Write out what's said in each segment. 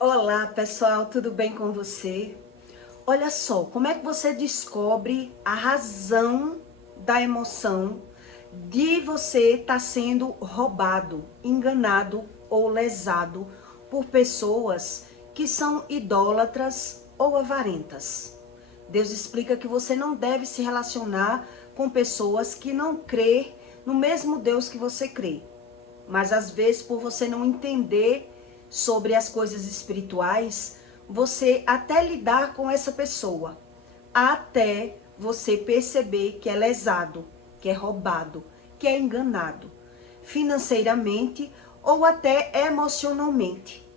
Olá pessoal, tudo bem com você? Olha só, como é que você descobre a razão da emoção de você estar sendo roubado, enganado ou lesado por pessoas que são idólatras ou avarentas? Deus explica que você não deve se relacionar com pessoas que não crê no mesmo Deus que você crê. Mas às vezes, por você não entender sobre as coisas espirituais, você até lidar com essa pessoa, até você perceber que é lesado, que é roubado, que é enganado, financeiramente ou até emocionalmente.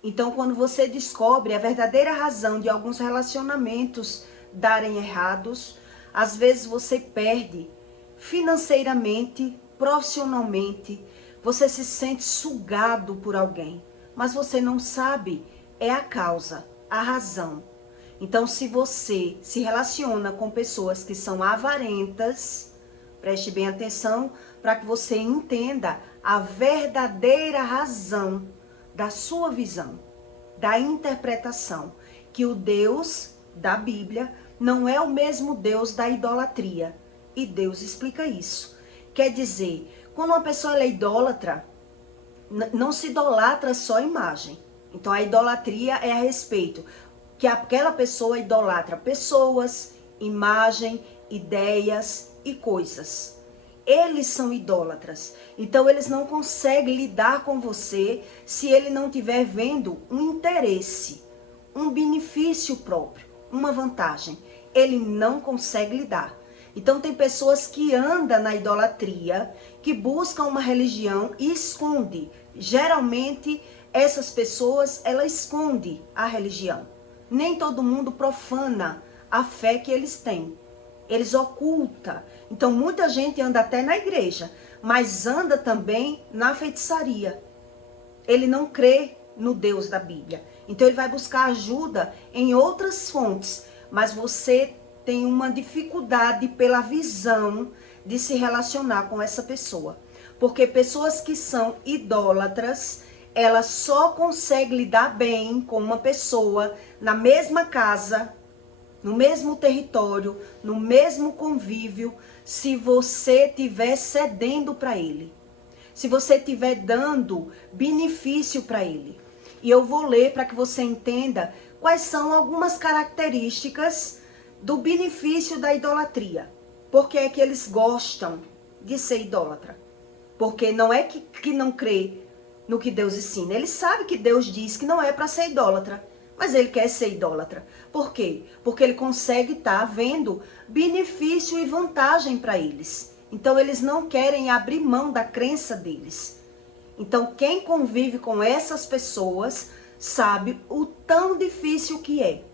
Então, quando você descobre a verdadeira razão de alguns relacionamentos darem errados, às vezes você perde financeiramente, profissionalmente, você se sente sugado por alguém, mas você não sabe é a causa, a razão. Então, se você se relaciona com pessoas que são avarentas, preste bem atenção para que você entenda a verdadeira razão da sua visão, da interpretação, que o Deus da Bíblia não é o mesmo Deus da idolatria. E Deus explica isso. Quer dizer, quando uma pessoa é idólatra, não se idolatra só a imagem. Então a idolatria é a respeito que aquela pessoa idolatra pessoas, imagem, ideias e coisas. Eles são idólatras. Então eles não conseguem lidar com você se ele não estiver vendo um interesse, um benefício próprio, uma vantagem. Ele não consegue lidar. Então tem pessoas que andam na idolatria, que buscam uma religião e esconde. Geralmente essas pessoas, elas escondem a religião. Nem todo mundo profana a fé que eles têm. Eles ocultam. Então muita gente anda até na igreja, mas anda também na feitiçaria. Ele não crê no Deus da Bíblia. Então ele vai buscar ajuda em outras fontes. Mas você tem uma dificuldade pela visão de se relacionar com essa pessoa. Porque pessoas que são idólatras, elas só conseguem lidar bem com uma pessoa na mesma casa, no mesmo território, no mesmo convívio, se você estiver cedendo para ele. Se você estiver dando benefício para ele. E eu vou ler para que você entenda quais são algumas características do benefício da idolatria. Por que é que eles gostam de ser idólatra? Porque não é que não crê no que Deus ensina. Ele sabe que Deus diz que não é para ser idólatra. Mas ele quer ser idólatra. Por quê? Porque ele consegue estar vendo benefício e vantagem para eles. Então eles não querem abrir mão da crença deles. Então quem convive com essas pessoas sabe o tão difícil que é.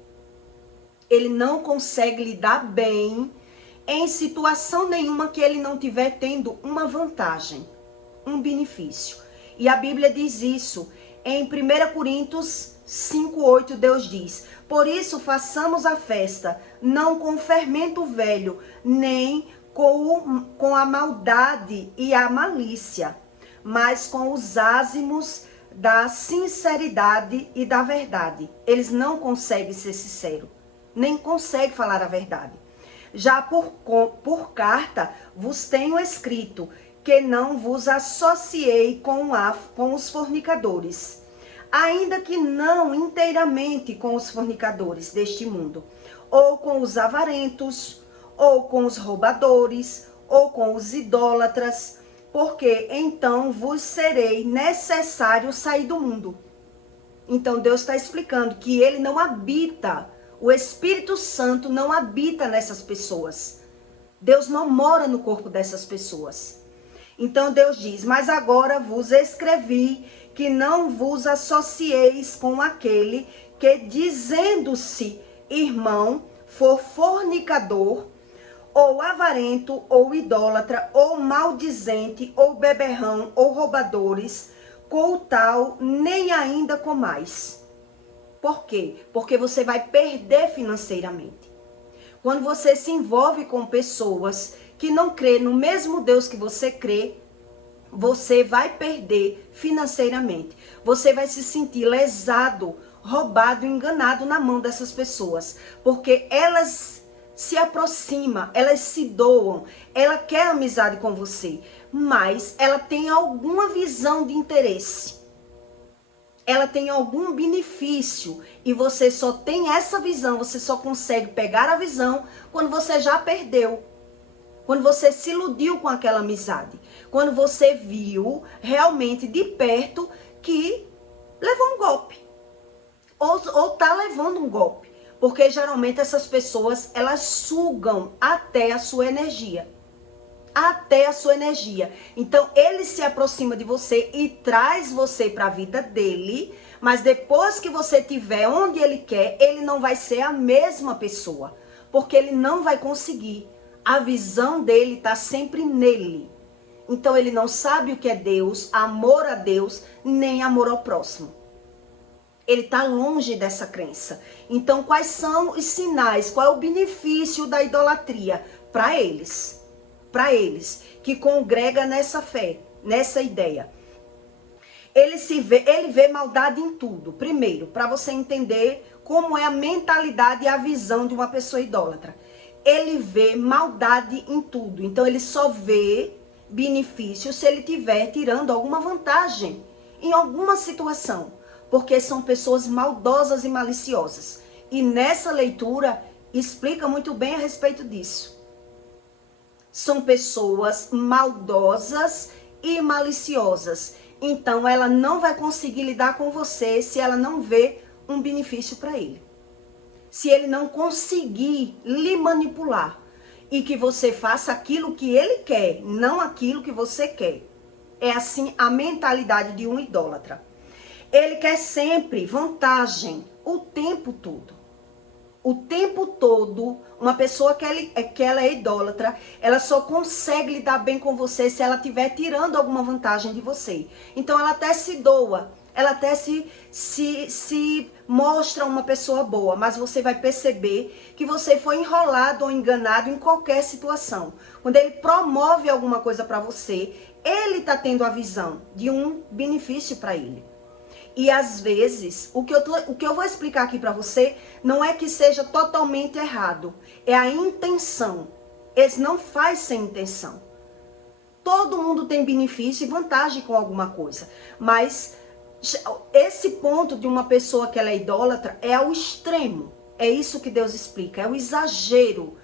Ele não consegue lidar bem em situação nenhuma que ele não estiver tendo uma vantagem, um benefício. E a Bíblia diz isso. Em 1 Coríntios 5:8, Deus diz: por isso façamos a festa, não com fermento velho, nem com a maldade e a malícia, mas com os ázimos da sinceridade e da verdade. Eles não conseguem ser sinceros, nem conseguem falar a verdade. Já por carta vos tenho escrito que não vos associei com os fornicadores, ainda que não inteiramente com os fornicadores deste mundo, ou com os avarentos, ou com os roubadores, ou com os idólatras, porque então vos serei necessário sair do mundo. Então Deus está explicando que ele não habita, o Espírito Santo não habita nessas pessoas. Deus não mora no corpo dessas pessoas. Então Deus diz: mas agora vos escrevi que não vos associeis com aquele que, dizendo-se irmão, for fornicador, ou avarento, ou idólatra, ou maldizente, ou beberrão, ou roubadores, com o tal nem ainda comais. Por quê? Porque você vai perder financeiramente. Quando você se envolve com pessoas que não crê no mesmo Deus que você crê, você vai perder financeiramente. Você vai se sentir lesado, roubado, enganado na mão dessas pessoas. Porque elas se aproximam, elas se doam, ela quer amizade com você, mas ela tem alguma visão de interesse. Ela tem algum benefício e você só tem essa visão, você só consegue pegar a visão quando você já perdeu. Quando você se iludiu com aquela amizade. Quando você viu realmente de perto que levou um golpe. Ou tá levando um golpe. Porque geralmente essas pessoas, elas sugam até a sua energia. Até a sua energia. Então, ele se aproxima de você e traz você para a vida dele. Mas depois que você estiver onde ele quer, ele não vai ser a mesma pessoa. Porque ele não vai conseguir. A visão dele está sempre nele. Então ele não sabe o que é Deus, amor a Deus, nem amor ao próximo. Ele está longe dessa crença. Então quais são os sinais, qual é o benefício da idolatria? Para eles que congrega nessa fé, nessa ideia. Ele vê maldade em tudo. Primeiro, para você entender como é a mentalidade e a visão de uma pessoa idólatra. Ele vê maldade em tudo. Então, ele só vê benefício se ele estiver tirando alguma vantagem em alguma situação. Porque são pessoas maldosas e maliciosas. E nessa leitura, explica muito bem a respeito disso. São pessoas maldosas e maliciosas. Então, ela não vai conseguir lidar com você se ela não vê um benefício para ele. Se ele não conseguir lhe manipular e que você faça aquilo que ele quer, não aquilo que você quer. É assim a mentalidade de um idólatra. Ele quer sempre vantagem o tempo todo. O tempo todo, uma pessoa que ela é idólatra, ela só consegue lidar bem com você se ela estiver tirando alguma vantagem de você. Então ela até se doa. Ela até se mostra uma pessoa boa, mas você vai perceber que você foi enrolado ou enganado em qualquer situação. Quando ele promove alguma coisa para você, ele está tendo a visão de um benefício para ele. E às vezes, o que eu vou explicar aqui para você não é que seja totalmente errado, é a intenção. Eles não faz sem intenção. Todo mundo tem benefício e vantagem com alguma coisa, mas esse ponto de uma pessoa que ela é idólatra é ao extremo. É isso que Deus explica, é o exagero.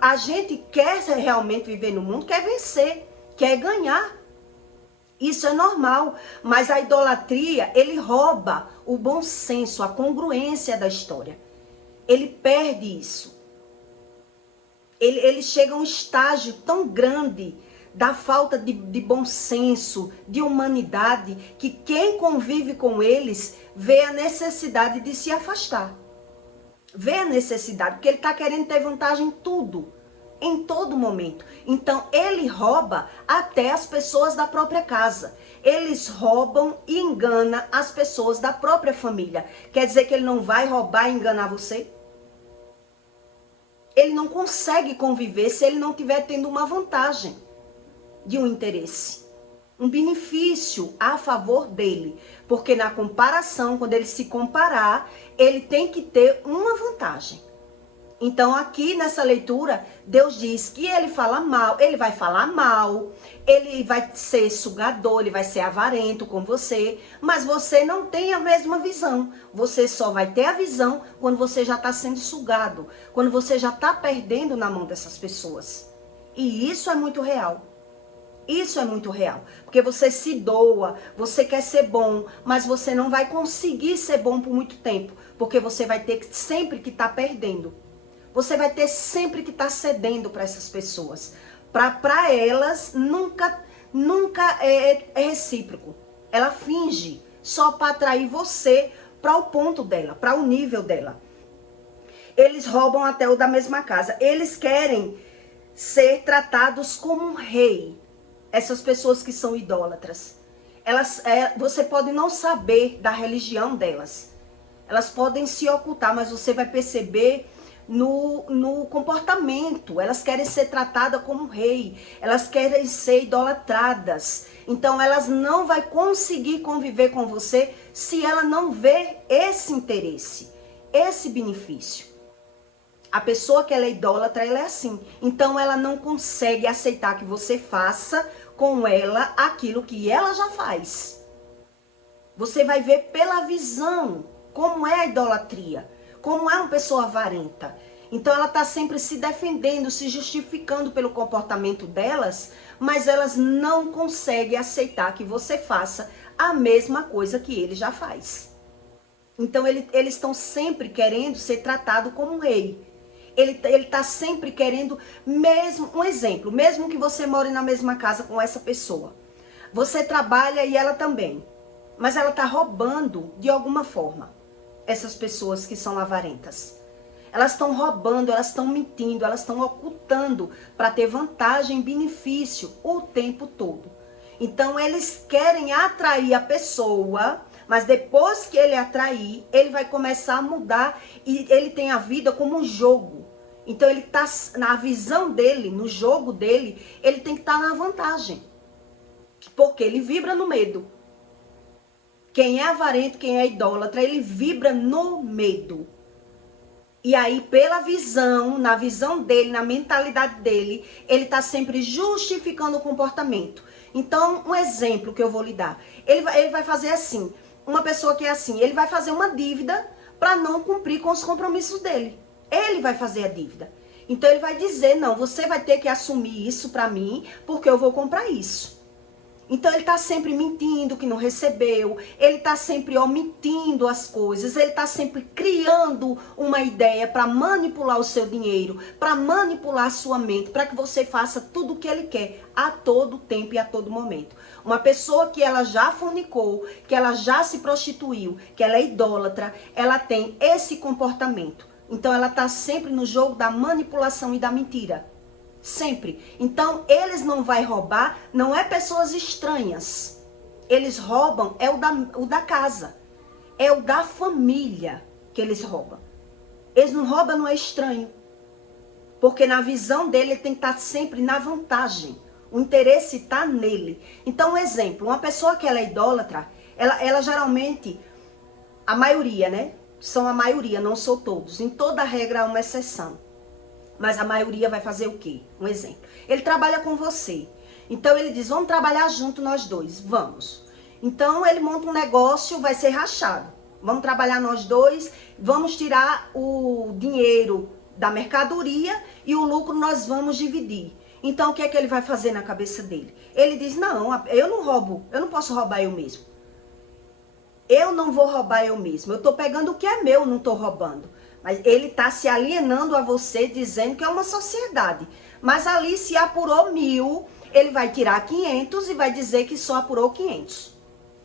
A gente quer realmente viver no mundo, quer vencer, quer ganhar. Isso é normal, mas a idolatria, ele rouba o bom senso, a congruência da história. Ele perde isso. Ele chega a um estágio tão grande da falta de bom senso, de humanidade, que quem convive com eles vê a necessidade de se afastar. Vê a necessidade, porque ele está querendo ter vantagem em tudo, em todo momento. Então, ele rouba até as pessoas da própria casa. Eles roubam e enganam as pessoas da própria família. Quer dizer que ele não vai roubar e enganar você? Ele não consegue conviver se ele não estiver tendo uma vantagem de um interesse, um benefício a favor dele, porque na comparação, quando ele se comparar, ele tem que ter uma vantagem. Então aqui nessa leitura, Deus diz que ele fala mal, ele vai falar mal, ele vai ser sugador, ele vai ser avarento com você, mas você não tem a mesma visão. Você só vai ter a visão quando você já está sendo sugado, quando você já está perdendo na mão dessas pessoas. E isso é muito real. Isso é muito real, porque você se doa, você quer ser bom, mas você não vai conseguir ser bom por muito tempo, porque você vai ter sempre que estar perdendo. Você vai ter sempre que estar cedendo para essas pessoas. Para elas, nunca é recíproco. Ela finge só para atrair você para o ponto dela, para o nível dela. Eles roubam até o da mesma casa. Eles querem ser tratados como um rei. Essas pessoas que são idólatras, você pode não saber da religião delas. Elas podem se ocultar, mas você vai perceber no comportamento, elas querem ser tratadas como rei, elas querem ser idolatradas. Então elas não vão conseguir conviver com você se ela não vê esse interesse, esse benefício. A pessoa que ela é idólatra, ela é assim. Então ela não consegue aceitar que você faça com ela aquilo que ela já faz. Você vai ver pela visão como é a idolatria, como é uma pessoa avarenta. Então ela está sempre se defendendo, se justificando pelo comportamento delas, mas elas não conseguem aceitar que você faça a mesma coisa que ele já faz. Então eles estão sempre querendo ser tratado como um rei. Ele está sempre querendo, mesmo, um exemplo, mesmo que você more na mesma casa com essa pessoa. Você trabalha e ela também. Mas ela está roubando de alguma forma essas pessoas que são avarentas. Elas estão roubando, elas estão mentindo, elas estão ocultando para ter vantagem e benefício o tempo todo. Então eles querem atrair a pessoa, mas depois que ele atrair, ele vai começar a mudar e ele tem a vida como um jogo. Então ele está na visão dele, no jogo dele, ele tem que estar na vantagem. Porque ele vibra no medo. Quem é avarento, quem é idólatra, ele vibra no medo. E aí, pela visão, na visão dele, na mentalidade dele, ele está sempre justificando o comportamento. Então, um exemplo que eu vou lhe dar. Ele vai fazer assim, uma pessoa que é assim, ele vai fazer uma dívida para não cumprir com os compromissos dele. Ele vai fazer a dívida. Então, ele vai dizer, não, você vai ter que assumir isso para mim, porque eu vou comprar isso. Então ele está sempre mentindo que não recebeu, ele está sempre omitindo as coisas, ele está sempre criando uma ideia para manipular o seu dinheiro, para manipular a sua mente, para que você faça tudo o que ele quer, a todo tempo e a todo momento. Uma pessoa que ela já fornicou, que ela já se prostituiu, que ela é idólatra, ela tem esse comportamento. Então ela está sempre no jogo da manipulação e da mentira. Sempre. Então, eles não vão roubar, não é pessoas estranhas. Eles roubam, é o da casa. É o da família que eles roubam. Eles não roubam, não é estranho. Porque na visão dele, ele tem que estar sempre na vantagem. O interesse está nele. Então, um exemplo, uma pessoa que ela é idólatra, ela geralmente, a maioria, né? São a maioria, não são todos. Em toda regra há uma exceção. Mas a maioria vai fazer o quê? Um exemplo. Ele trabalha com você. Então ele diz, vamos trabalhar junto nós dois. Vamos. Então ele monta um negócio, vai ser rachado. Vamos trabalhar nós dois, vamos tirar o dinheiro da mercadoria e o lucro nós vamos dividir. Então o que é que ele vai fazer na cabeça dele? Ele diz, não, eu não roubo, eu não posso roubar eu mesmo. Eu não vou roubar eu mesmo. Eu estou pegando o que é meu, não estou roubando. Mas ele está se alienando a você, dizendo que é uma sociedade. Mas ali, se apurou 1.000, ele vai tirar 500 e vai dizer que só apurou 500.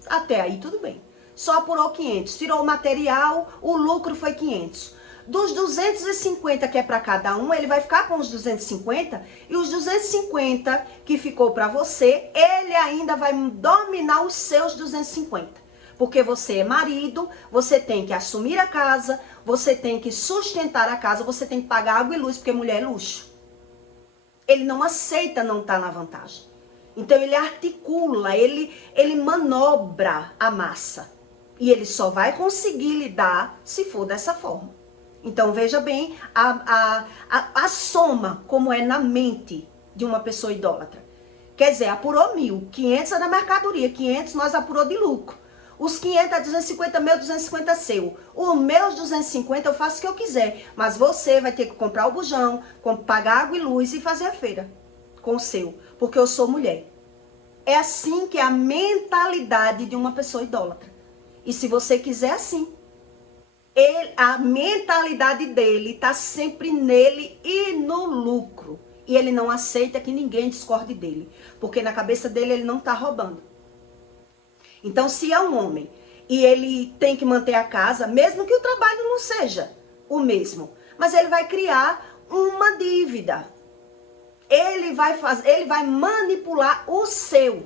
Até aí, tudo bem. Só apurou 500. Tirou o material, o lucro foi 500. Dos 250 que é para cada um, ele vai ficar com os 250. E os 250 que ficou para você, ele ainda vai dominar os seus 250. Porque você é marido, você tem que assumir a casa, você tem que sustentar a casa, você tem que pagar água e luz, porque mulher é luxo. Ele não aceita não estar na vantagem. Então ele articula, ele manobra a massa. E ele só vai conseguir lidar se for dessa forma. Então veja bem a soma como é na mente de uma pessoa idólatra. Quer dizer, apurou 1.000, 500 é da mercadoria, 500 nós apurou de lucro. Os 500 é 250 meu, 250 seu. Os meus 250 eu faço o que eu quiser. Mas você vai ter que comprar o bujão, pagar água e luz e fazer a feira com o seu. Porque eu sou mulher. É assim que é a mentalidade de uma pessoa idólatra. E se você quiser assim, a mentalidade dele está sempre nele e no lucro. E ele não aceita que ninguém discorde dele. Porque na cabeça dele ele não está roubando. Então, se é um homem e ele tem que manter a casa, mesmo que o trabalho não seja o mesmo, mas ele vai criar uma dívida. Ele vai manipular o seu.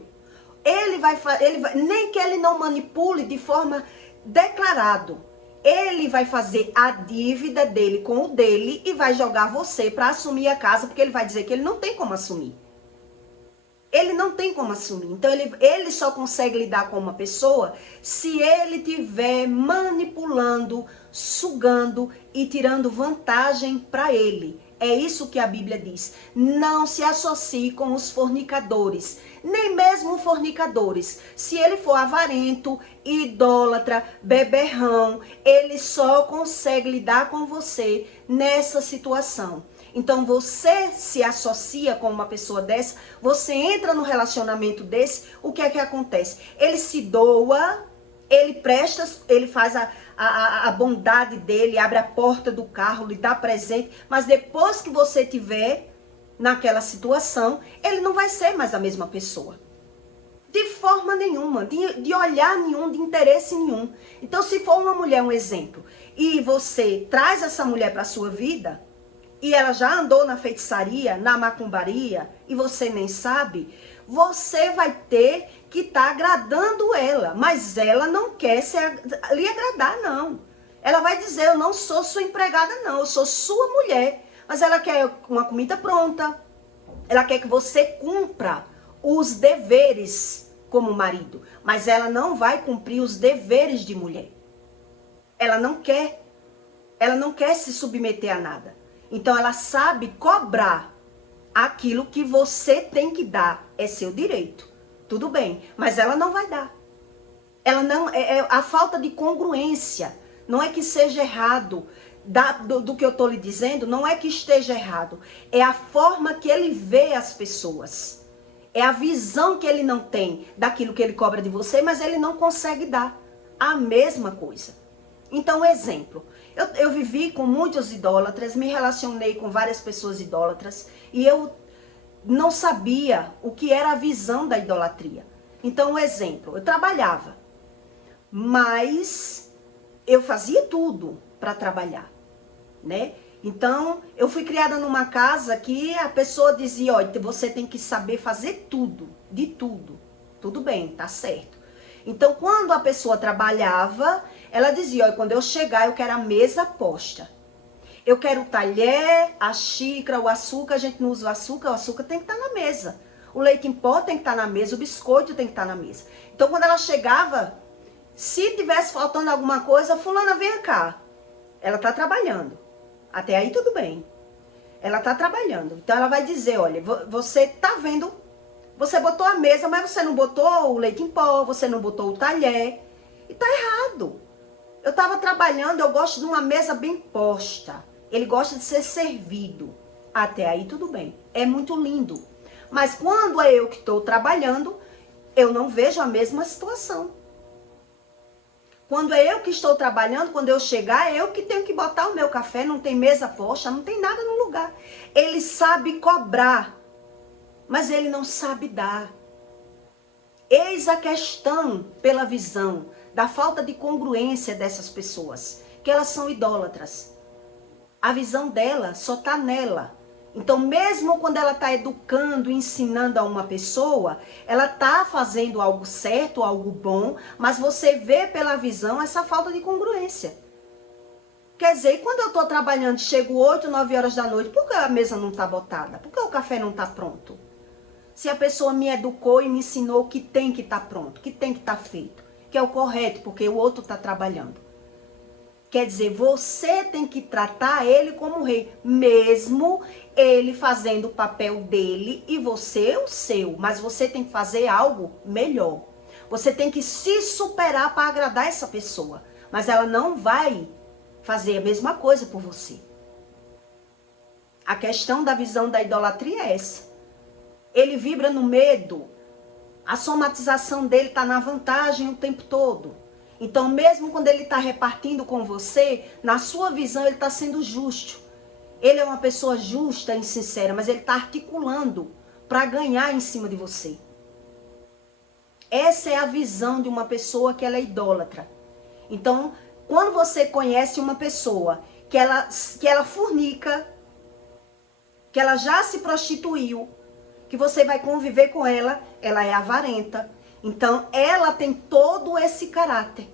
Nem que ele não manipule de forma declarado. ele vai fazer a dívida dele com o dele e vai jogar você para assumir a casa, porque ele vai dizer que ele não tem como assumir. Ele não tem como assumir. Então, ele só consegue lidar com uma pessoa se ele estiver manipulando, sugando e tirando vantagem para ele. É isso que a Bíblia diz. Não se associe com os fornicadores, nem mesmo fornicadores. Se ele for avarento, idólatra, beberrão, ele só consegue lidar com você nessa situação. Então você se associa com uma pessoa dessa, você entra no relacionamento desse, o que é que acontece? Ele se doa, ele presta, ele faz a bondade dele, abre a porta do carro, lhe dá presente, mas depois que você tiver naquela situação, ele não vai ser mais a mesma pessoa. De forma nenhuma, de olhar nenhum, de interesse nenhum. Então, se for uma mulher, um exemplo, e você traz essa mulher para a sua vida, e ela já andou na feitiçaria, na macumbaria, e você nem sabe, você vai ter que estar agradando ela, mas ela não quer lhe agradar, não. Ela vai dizer, eu não sou sua empregada, não, eu sou sua mulher. Mas ela quer uma comida pronta, ela quer que você cumpra os deveres como marido, mas ela não vai cumprir os deveres de mulher. Ela não quer se submeter a nada. Então ela sabe cobrar aquilo que você tem que dar, é seu direito. Tudo bem, mas ela não vai dar. Ela não é a falta de congruência. Não é que seja errado do que eu estou lhe dizendo, não é que esteja errado. É a forma que ele vê as pessoas. É a visão que ele não tem daquilo que ele cobra de você, mas ele não consegue dar a mesma coisa. Então, exemplo. Eu vivi com muitos idólatras, me relacionei com várias pessoas idólatras e eu não sabia o que era a visão da idolatria. Então, um exemplo, eu trabalhava, mas eu fazia tudo para trabalhar, né? Então, eu fui criada numa casa que a pessoa dizia, olha, você tem que saber fazer tudo, de tudo. Tudo bem, tá certo. Então, quando a pessoa trabalhava, ela dizia, olha, quando eu chegar, eu quero a mesa posta. Eu quero o talher, a xícara, o açúcar, a gente não usa o açúcar tem que estar na mesa. O leite em pó tem que estar na mesa, o biscoito tem que estar na mesa. Então, quando ela chegava, se tivesse faltando alguma coisa, fulana, vem cá. Ela está trabalhando. Até aí tudo bem. Ela está trabalhando. Então, ela vai dizer, olha, você está vendo, você botou a mesa, mas você não botou o leite em pó, você não botou o talher. E tá errado. Eu estava trabalhando, eu gosto de uma mesa bem posta. Ele gosta de ser servido. Até aí tudo bem. É muito lindo. Mas quando é eu que estou trabalhando, eu não vejo a mesma situação. Quando é eu que estou trabalhando, quando eu chegar, é eu que tenho que botar o meu café, não tem mesa posta, não tem nada no lugar. Ele sabe cobrar, mas ele não sabe dar. Eis a questão pela visão da falta de congruência dessas pessoas, que elas são idólatras. A visão dela só está nela. Então, mesmo quando ela está educando, ensinando a uma pessoa, ela está fazendo algo certo, algo bom, mas você vê pela visão essa falta de congruência. Quer dizer, e quando eu estou trabalhando, chego 8, 9 horas da noite, por que a mesa não está botada? Por que o café não está pronto? Se a pessoa me educou e me ensinou que tem que estar pronto, que tem que estar feito, que é o correto, porque o outro está trabalhando. Quer dizer, você tem que tratar ele como rei, mesmo ele fazendo o papel dele e você o seu. Mas você tem que fazer algo melhor. Você tem que se superar para agradar essa pessoa. Mas ela não vai fazer a mesma coisa por você. A questão da visão da idolatria é essa. Ele vibra no medo. A somatização dele está na vantagem o tempo todo. Então, mesmo quando ele está repartindo com você, na sua visão ele está sendo justo. Ele é uma pessoa justa e sincera, mas ele está articulando para ganhar em cima de você. Essa é a visão de uma pessoa que ela é idólatra. Então, quando você conhece uma pessoa que ela fornica, que ela já se prostituiu, que você vai conviver com ela, ela é avarenta. Então, ela tem todo esse caráter.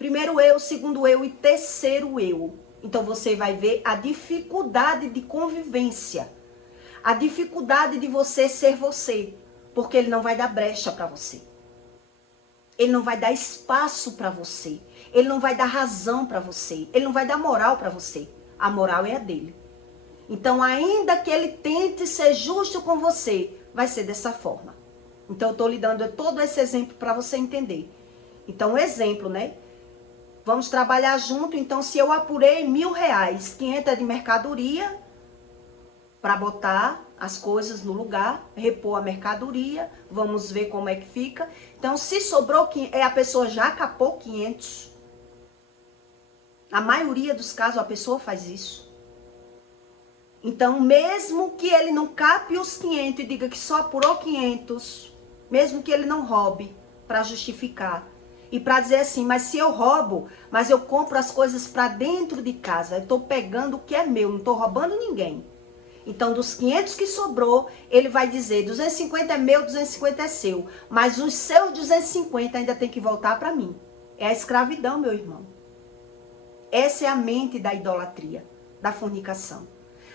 Primeiro eu, segundo eu e terceiro eu. Então você vai ver a dificuldade de convivência. A dificuldade de você ser você. Porque ele não vai dar brecha para você. Ele não vai dar espaço para você. Ele não vai dar razão para você. Ele não vai dar moral para você. A moral é a dele. Então, ainda que ele tente ser justo com você, vai ser dessa forma. Então, eu estou lhe dando todo esse exemplo para você entender. Então, um exemplo, né? Vamos trabalhar junto. Então, se eu apurei R$1.000, 500 de mercadoria, para botar as coisas no lugar, repor a mercadoria, vamos ver como é que fica. Então, se sobrou, a pessoa já capou 500. Na maioria dos casos, a pessoa faz isso. Então, mesmo que ele não cape os 500 e diga que só apurou 500, mesmo que ele não roube, para justificar. E para dizer assim, mas se eu roubo, mas eu compro as coisas para dentro de casa, eu estou pegando o que é meu, não estou roubando ninguém. Então, dos 500 que sobrou, ele vai dizer, 250 é meu, 250 é seu. Mas os seus 250 ainda tem que voltar para mim. É a escravidão, meu irmão. Essa é a mente da idolatria, da fornicação.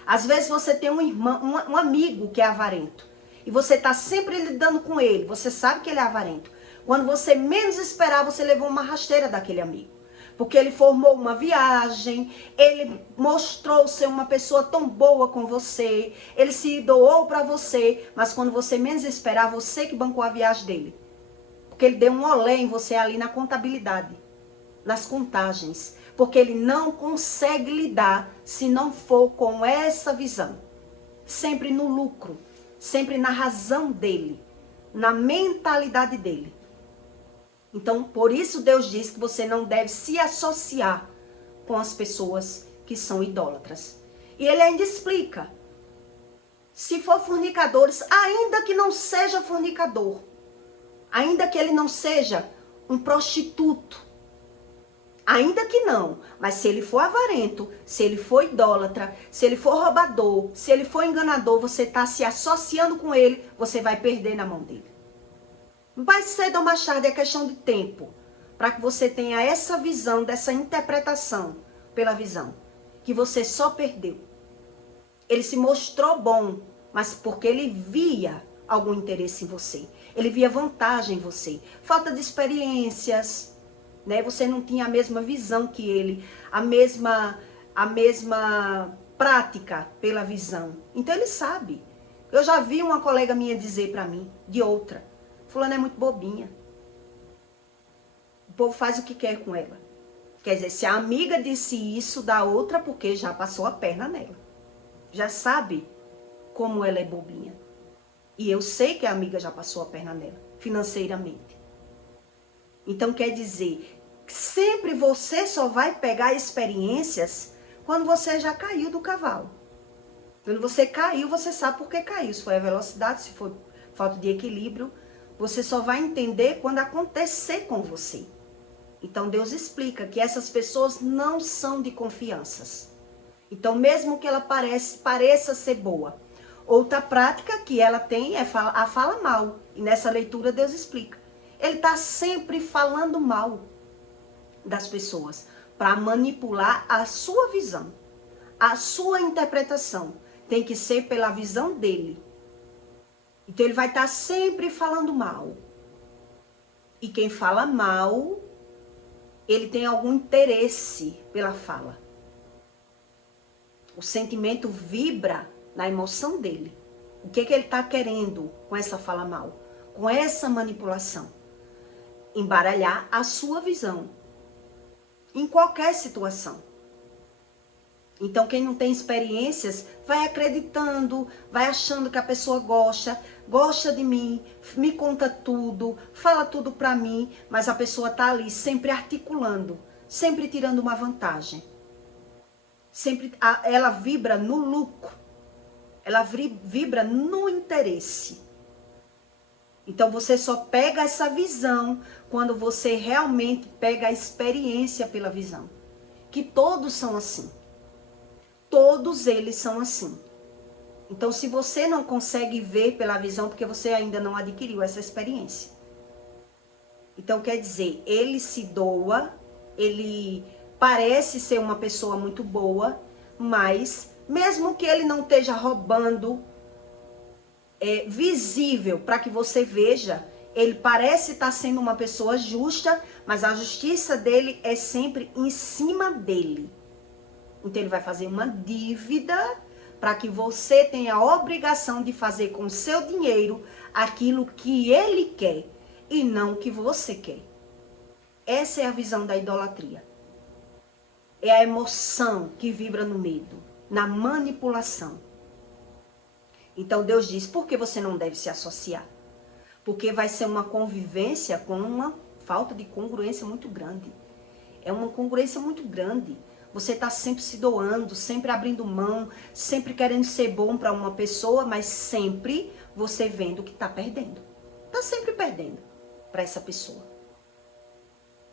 Às vezes você tem um irmão, um amigo que é avarento. E você está sempre lidando com ele. Você sabe que ele é avarento. Quando você menos esperar, você levou uma rasteira daquele amigo. Porque ele formou uma viagem, ele mostrou ser uma pessoa tão boa com você, ele se doou para você, mas quando você menos esperar, você que bancou a viagem dele. Porque ele deu um olé em você ali na contabilidade, nas contagens. Porque ele não consegue lidar se não for com essa visão. Sempre no lucro, sempre na razão dele, na mentalidade dele. Então, por isso Deus diz que você não deve se associar com as pessoas que são idólatras. E ele ainda explica, se for fornicadores, ainda que não seja fornicador, ainda que ele não seja um prostituto, ainda que não, mas se ele for avarento, se ele for idólatra, se ele for roubador, se ele for enganador, você está se associando com ele, você vai perder na mão dele. Mais cedo ou mais tarde é questão de tempo, para que você tenha essa visão, dessa interpretação pela visão, que você só perdeu. Ele se mostrou bom, mas porque ele via algum interesse em você. Ele via vantagem em você. Falta de experiências, né? Você não tinha a mesma visão que ele, a mesma prática pela visão. Então ele sabe. Eu já vi uma colega minha dizer para mim, de outra, fulana é muito bobinha. O povo faz o que quer com ela. Quer dizer, se a amiga disse isso da outra, porque já passou a perna nela. Já sabe como ela é bobinha. E eu sei que a amiga já passou a perna nela, financeiramente. Então quer dizer, sempre você só vai pegar experiências quando você já caiu do cavalo. Quando você caiu, você sabe por que caiu. Se foi a velocidade, se foi falta de equilíbrio, você só vai entender quando acontecer com você. Então Deus explica que essas pessoas não são de confianças. Então mesmo que ela pareça ser boa, outra prática que ela tem é a fala mal. E nessa leitura Deus explica. Ele está sempre falando mal das pessoas para manipular a sua visão, a sua interpretação. Tem que ser pela visão dele. Então ele vai estar sempre falando mal. E quem fala mal, ele tem algum interesse pela fala. O sentimento vibra na emoção dele. O que ele está querendo com essa fala mal? Com essa manipulação? Embaralhar a sua visão. Em qualquer situação. Então quem não tem experiências vai acreditando, vai achando que a pessoa gosta de mim, me conta tudo, fala tudo pra mim, mas a pessoa tá ali sempre articulando, sempre tirando uma vantagem. Sempre ela vibra no lucro, ela vibra no interesse. Então você só pega essa visão quando você realmente pega a experiência pela visão. Que todos são assim. Todos eles são assim. Então, se você não consegue ver pela visão, porque você ainda não adquiriu essa experiência. Então, quer dizer, ele se doa ele parece ser uma pessoa muito boa, mas mesmo que ele não esteja roubando visível para que você veja, ele parece estar sendo uma pessoa justa, mas a justiça dele é sempre em cima dele. Então ele vai fazer uma dívida para que você tenha a obrigação de fazer com o seu dinheiro aquilo que ele quer e não o que você quer. Essa é a visão da idolatria. É a emoção que vibra no medo, na manipulação. Então Deus diz, por que você não deve se associar? Porque vai ser uma convivência com uma falta de congruência muito grande. É uma congruência muito grande. Você está sempre se doando, sempre abrindo mão, sempre querendo ser bom para uma pessoa, mas sempre você vendo que está perdendo. Está sempre perdendo para essa pessoa.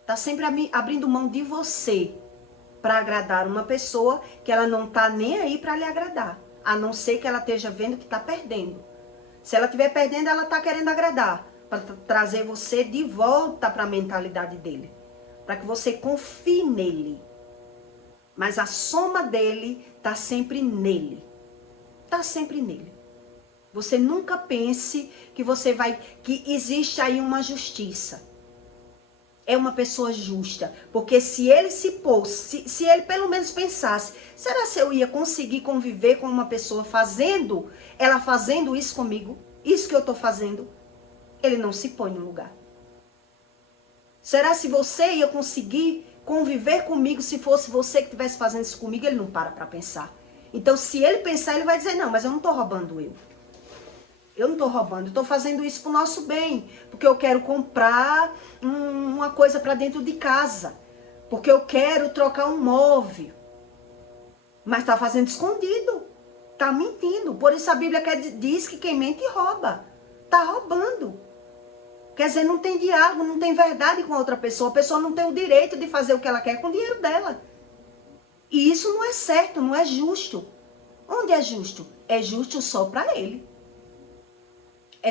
Está sempre abrindo mão de você para agradar uma pessoa que ela não está nem aí para lhe agradar. A não ser que ela esteja vendo que está perdendo. Se ela estiver perdendo, ela está querendo agradar. Para trazer você de volta para a mentalidade dele. Para que você confie nele. Mas a soma dele está sempre nele. Está sempre nele. Você nunca pense que que existe aí uma justiça. É uma pessoa justa. Porque se ele se ele pelo menos pensasse, será que eu ia conseguir conviver com uma pessoa ela fazendo isso comigo? Isso que eu estou fazendo? Ele não se põe no lugar. Será se você ia conseguir conviver comigo se fosse você que estivesse fazendo isso comigo? Ele não para pensar. Então se ele pensar, ele vai dizer, não, mas eu não estou roubando eu. Eu não estou roubando, eu estou fazendo isso para o nosso bem. Porque eu quero comprar uma coisa para dentro de casa. Porque eu quero trocar um móvel. Mas está fazendo escondido. Está mentindo. Por isso a Bíblia diz que quem mente rouba. Está roubando. Quer dizer, não tem diálogo, não tem verdade com a outra pessoa. A pessoa não tem o direito de fazer o que ela quer com o dinheiro dela. E isso não é certo, não é justo. Onde é justo? É justo só para ele.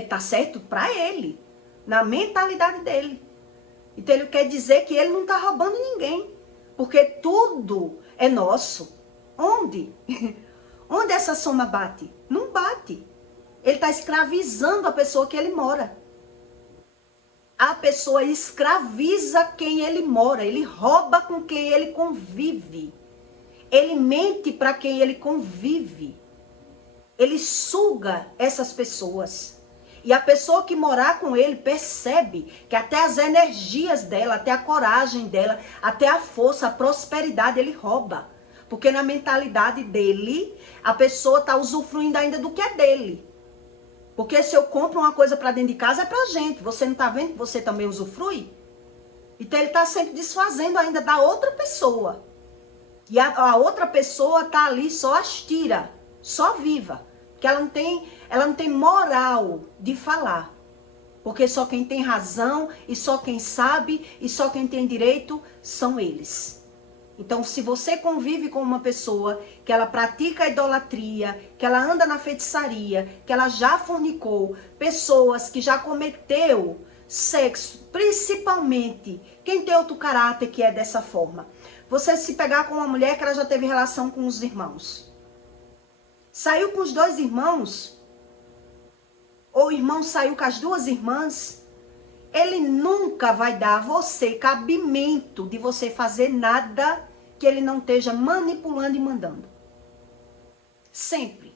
Tá certo para ele, na mentalidade dele. Então ele quer dizer que ele não está roubando ninguém, porque tudo é nosso. Onde? Onde essa soma bate? Não bate. Ele está escravizando a pessoa que ele mora. A pessoa escraviza quem ele mora, ele rouba com quem ele convive. Ele mente para quem ele convive. Ele suga essas pessoas. E a pessoa que morar com ele percebe que até as energias dela, até a coragem dela, até a força, a prosperidade, ele rouba. Porque na mentalidade dele, a pessoa está usufruindo ainda do que é dele. Porque se eu compro uma coisa para dentro de casa, é pra gente. Você não está vendo que você também usufrui? Então ele está sempre desfazendo ainda da outra pessoa. E a outra pessoa está ali só as tira, só viva. Porque ela não tem moral de falar. Porque só quem tem razão, e só quem sabe, e só quem tem direito, são eles. Então, se você convive com uma pessoa que ela pratica a idolatria, que ela anda na feitiçaria, que ela já fornicou, pessoas que já cometeu sexo, principalmente quem tem outro caráter que é dessa forma. Você se pegar com uma mulher que ela já teve relação com os irmãos. Saiu com os dois irmãos, ou o irmão saiu com as duas irmãs, ele nunca vai dar a você cabimento de você fazer nada que ele não esteja manipulando e mandando. Sempre.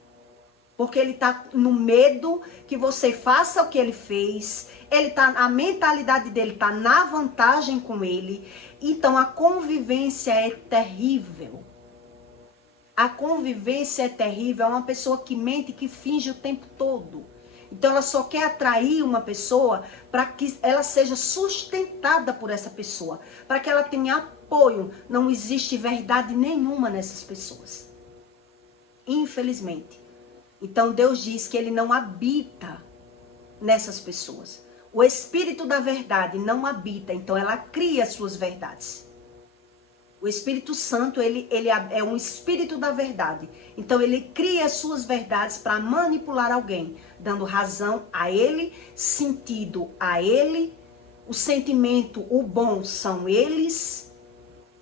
Porque ele está no medo que você faça o que ele fez, a mentalidade dele está na vantagem com ele, então a convivência é terrível. A convivência é terrível, é uma pessoa que mente, que finge o tempo todo. Então ela só quer atrair uma pessoa para que ela seja sustentada por essa pessoa, para que ela tenha apoio. Não existe verdade nenhuma nessas pessoas. Infelizmente. Então Deus diz que ele não habita nessas pessoas. O Espírito da verdade não habita, então ela cria suas verdades. O Espírito Santo, ele é um Espírito da verdade. Então, ele cria as suas verdades para manipular alguém, dando razão a ele, sentido a ele, o sentimento, o bom são eles,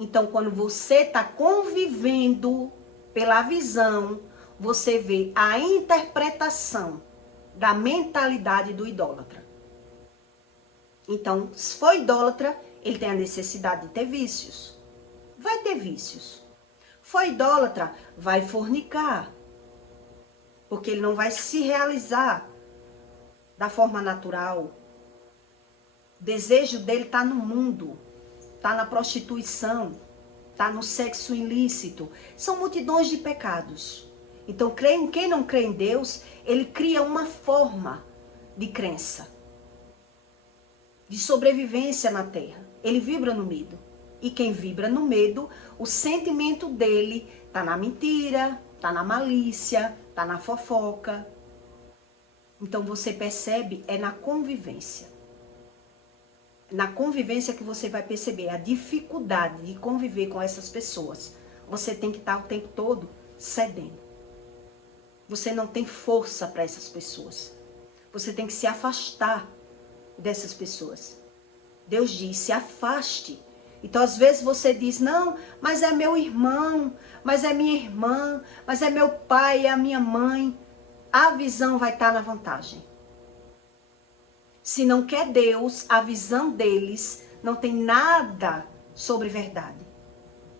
Então, quando você está convivendo pela visão, você vê a interpretação da mentalidade do idólatra. Então, se for idólatra, ele tem a necessidade de ter vícios. Vai ter vícios. For idólatra, vai fornicar. Porque ele não vai se realizar da forma natural. O desejo dele está no mundo, está na prostituição, está no sexo ilícito. São multidões de pecados. Então, quem não crê em Deus, ele cria uma forma de crença, de sobrevivência na terra. Ele vibra no medo. E quem vibra no medo, o sentimento dele está na mentira, está na malícia, está na fofoca. Então você percebe, é na convivência. Na convivência que você vai perceber a dificuldade de conviver com essas pessoas. Você tem que estar o tempo todo cedendo. Você não tem força para essas pessoas. Você tem que se afastar dessas pessoas. Deus diz, se afaste. Então, às vezes você diz, não, mas é meu irmão, mas é minha irmã, mas é meu pai, é a minha mãe. A visão vai estar na vantagem. Se não quer Deus, a visão deles não tem nada sobre verdade.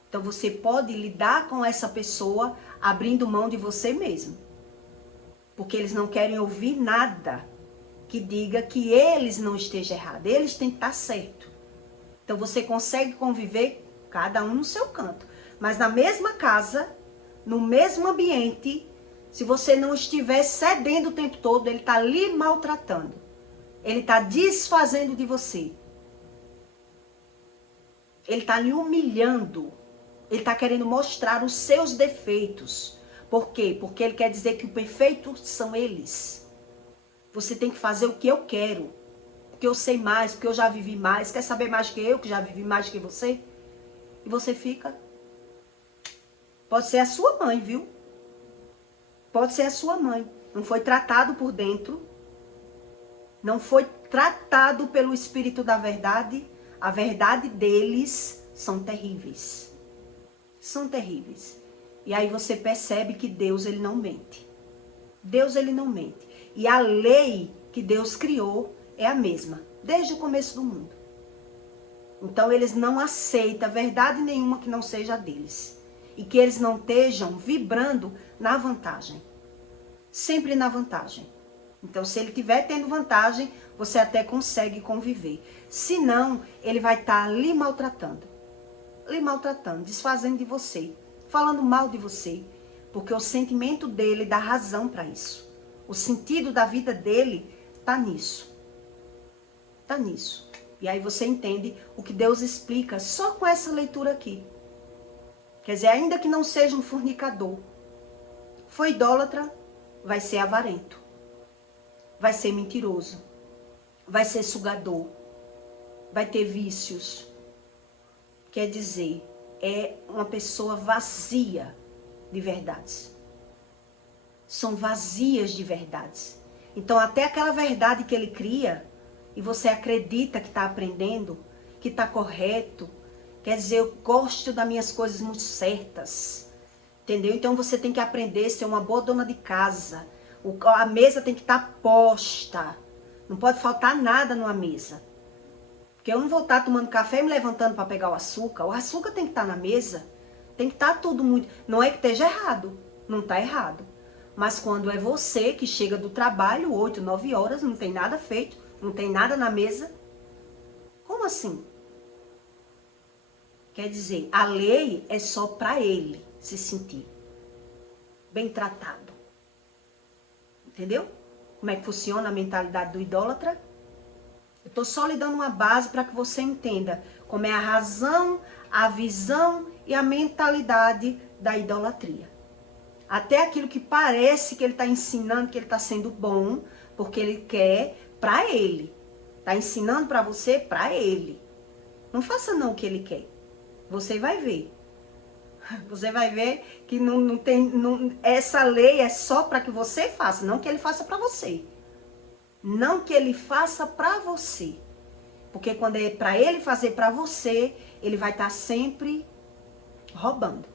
Então, você pode lidar com essa pessoa abrindo mão de você mesmo. Porque eles não querem ouvir nada que diga que eles não estejam errados. Eles têm que estar certo. Então você consegue conviver cada um no seu canto. Mas na mesma casa, no mesmo ambiente, se você não estiver cedendo o tempo todo, ele está lhe maltratando. Ele está desfazendo de você. Ele está lhe humilhando. Ele está querendo mostrar os seus defeitos. Por quê? Porque ele quer dizer que o perfeito são eles. Você tem que fazer o que eu quero. Porque eu sei mais, porque eu já vivi mais. Quer saber mais que eu, que já vivi mais que você? E você fica. Pode ser a sua mãe, viu? Pode ser a sua mãe. Não foi tratado por dentro. Não foi tratado pelo Espírito da verdade. A verdade deles são terríveis. São terríveis. E aí você percebe que Deus, ele não mente. Deus, ele não mente. E a lei que Deus criou é a mesma, desde o começo do mundo. Então, eles não aceitam verdade nenhuma que não seja deles. E que eles não estejam vibrando na vantagem. Sempre na vantagem. Então, se ele estiver tendo vantagem, você até consegue conviver. Se não, ele vai estar lhe maltratando. Lhe maltratando, desfazendo de você. Falando mal de você. Porque o sentimento dele dá razão para isso. O sentido da vida dele está nisso. Está nisso. E aí você entende o que Deus explica só com essa leitura aqui. Quer dizer, ainda que não seja um fornicador, foi idólatra, vai ser avarento. Vai ser mentiroso. Vai ser sugador. Vai ter vícios. Quer dizer, é uma pessoa vazia de verdades. São vazias de verdades. Então, até aquela verdade que ele cria, e você acredita que está aprendendo, que está correto, quer dizer, eu gosto das minhas coisas muito certas, entendeu? Então, você tem que aprender a ser uma boa dona de casa. A mesa tem que estar posta. Não pode faltar nada numa mesa. Porque eu não vou estar tomando café e me levantando para pegar o açúcar. O açúcar tem que estar na mesa. Tem que estar tudo muito... Não é que esteja errado. Não está errado. Mas quando é você que chega do trabalho, 8, 9 horas, não tem nada feito, não tem nada na mesa. Como assim? Quer dizer, a lei é só para ele se sentir bem tratado. Entendeu? Como é que funciona a mentalidade do idólatra? Eu estou só lhe dando uma base para que você entenda como é a razão, a visão e a mentalidade da idolatria. Até aquilo que parece que ele está ensinando, que ele está sendo bom, porque ele quer para ele. Está ensinando para você, para ele. Não faça não o que ele quer. Você vai ver. Você vai ver que não tem... essa lei é só para que você faça, não que ele faça para você. Não que ele faça para você. Porque quando é para ele fazer para você, ele vai estar sempre roubando.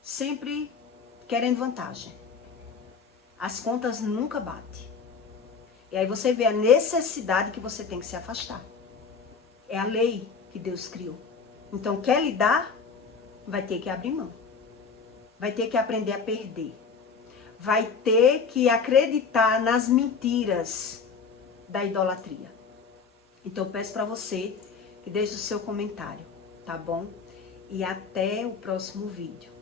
Sempre querendo vantagem. As contas nunca batem. E aí você vê a necessidade que você tem que se afastar. É a lei que Deus criou. Então, quer lidar? Vai ter que abrir mão. Vai ter que aprender a perder. Vai ter que acreditar nas mentiras da idolatria. Então, eu peço para você que deixe o seu comentário, tá bom? E até o próximo vídeo.